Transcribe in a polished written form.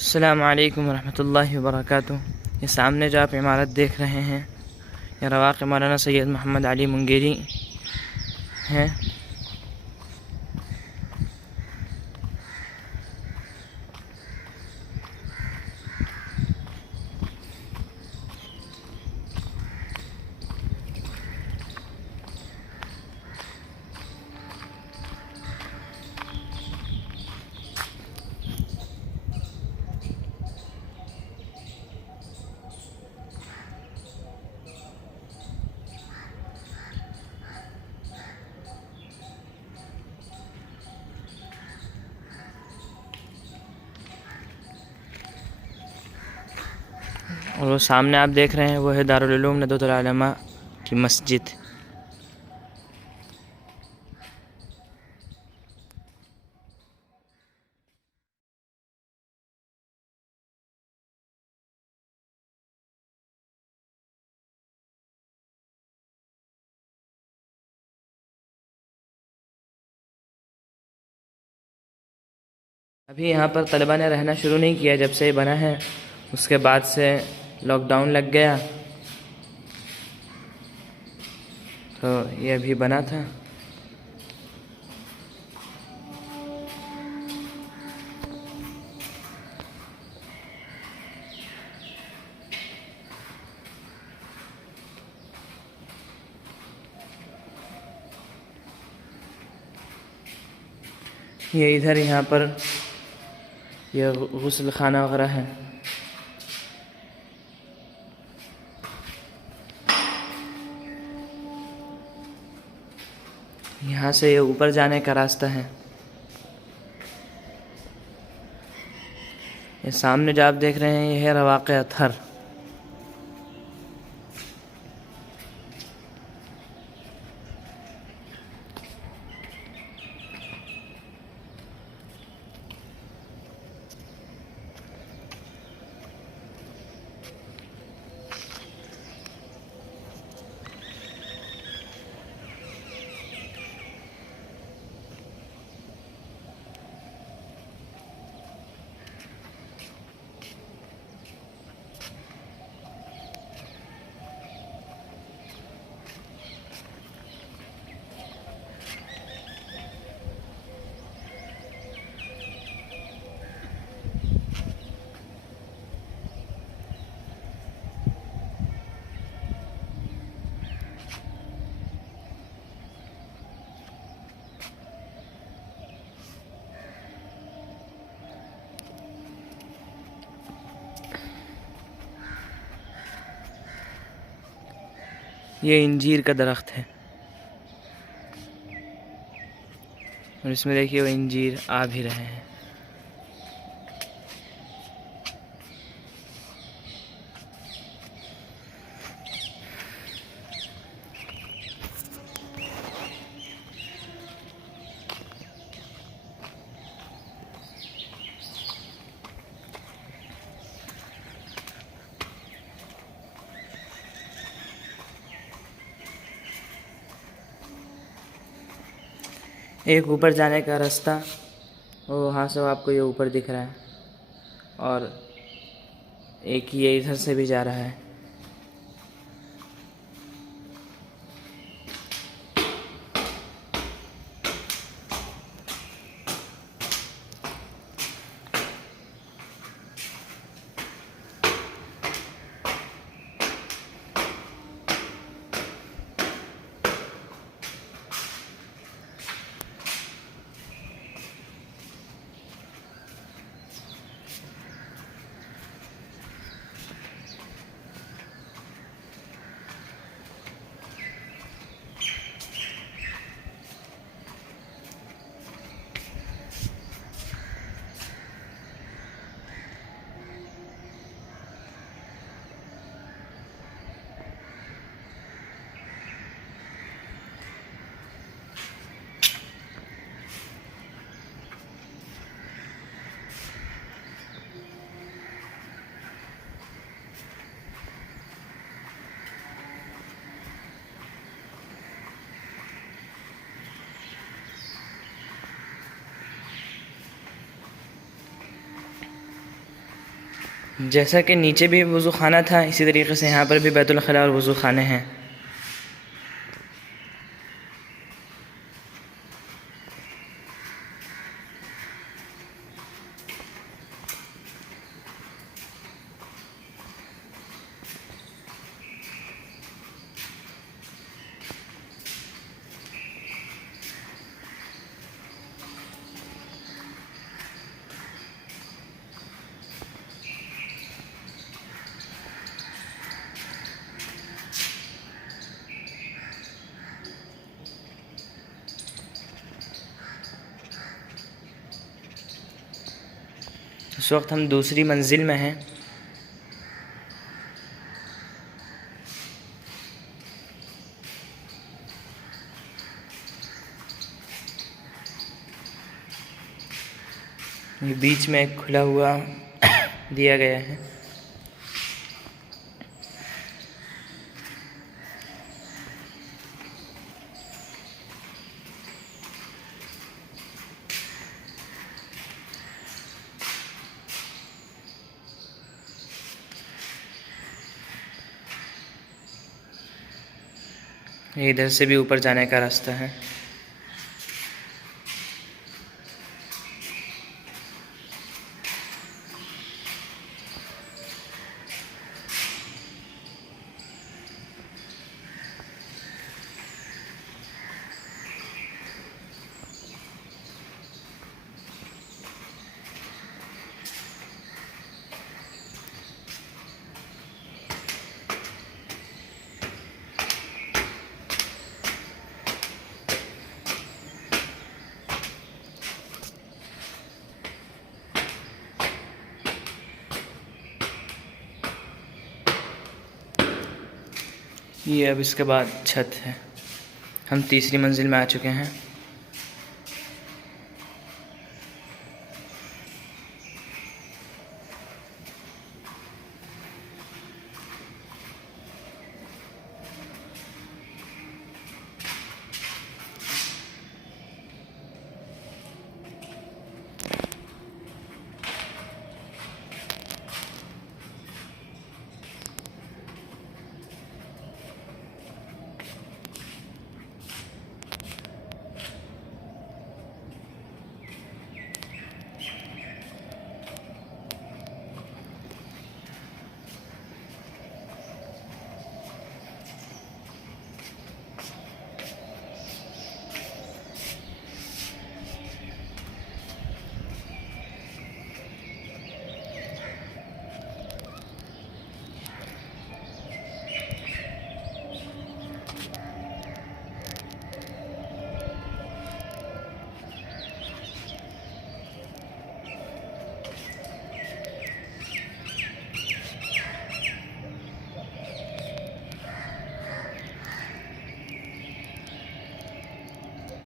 अस्सलामु अलैकुम वरहमतुल्लाहि वबरकातुहू। ये सामने जो आप इमारत देख रहे हैं, ये रवाक़ मौलाना सैयद मोहम्मद अली मुंगेरी हैं। और वो सामने आप देख रहे हैं वो है दारुल उलूम नदवतुल उलमा की मस्जिद। अभी यहाँ पर तलबा ने रहना शुरू नहीं किया जब से ये बना है, उसके बाद से लॉकडाउन लग गया तो ये अभी बना था। ये इधर यहाँ पर ये गुस्ल खाना वगैरह है। यहाँ से ये ऊपर जाने का रास्ता है। ये सामने जो आप देख रहे हैं ये है रवाक़ अत्थर। ये इंजीर का दरख्त है और इसमें देखिए वो इंजीर आ भी रहे हैं। एक ऊपर जाने का रास्ता वो वहाँ से आपको ये ऊपर दिख रहा है और एक ये इधर से भी जा रहा है। जैसा कि नीचे भी वज़ू खाना था, इसी तरीके से यहाँ पर भी बैतुल खला और वज़ू खाने हैं। इस वक्त हम दूसरी मंजिल में हैं। ये बीच में एक खुला हुआ दिया गया है। ये इधर से भी ऊपर जाने का रास्ता है। ये अब इसके बाद छत है। हम तीसरी मंजिल में आ चुके हैं।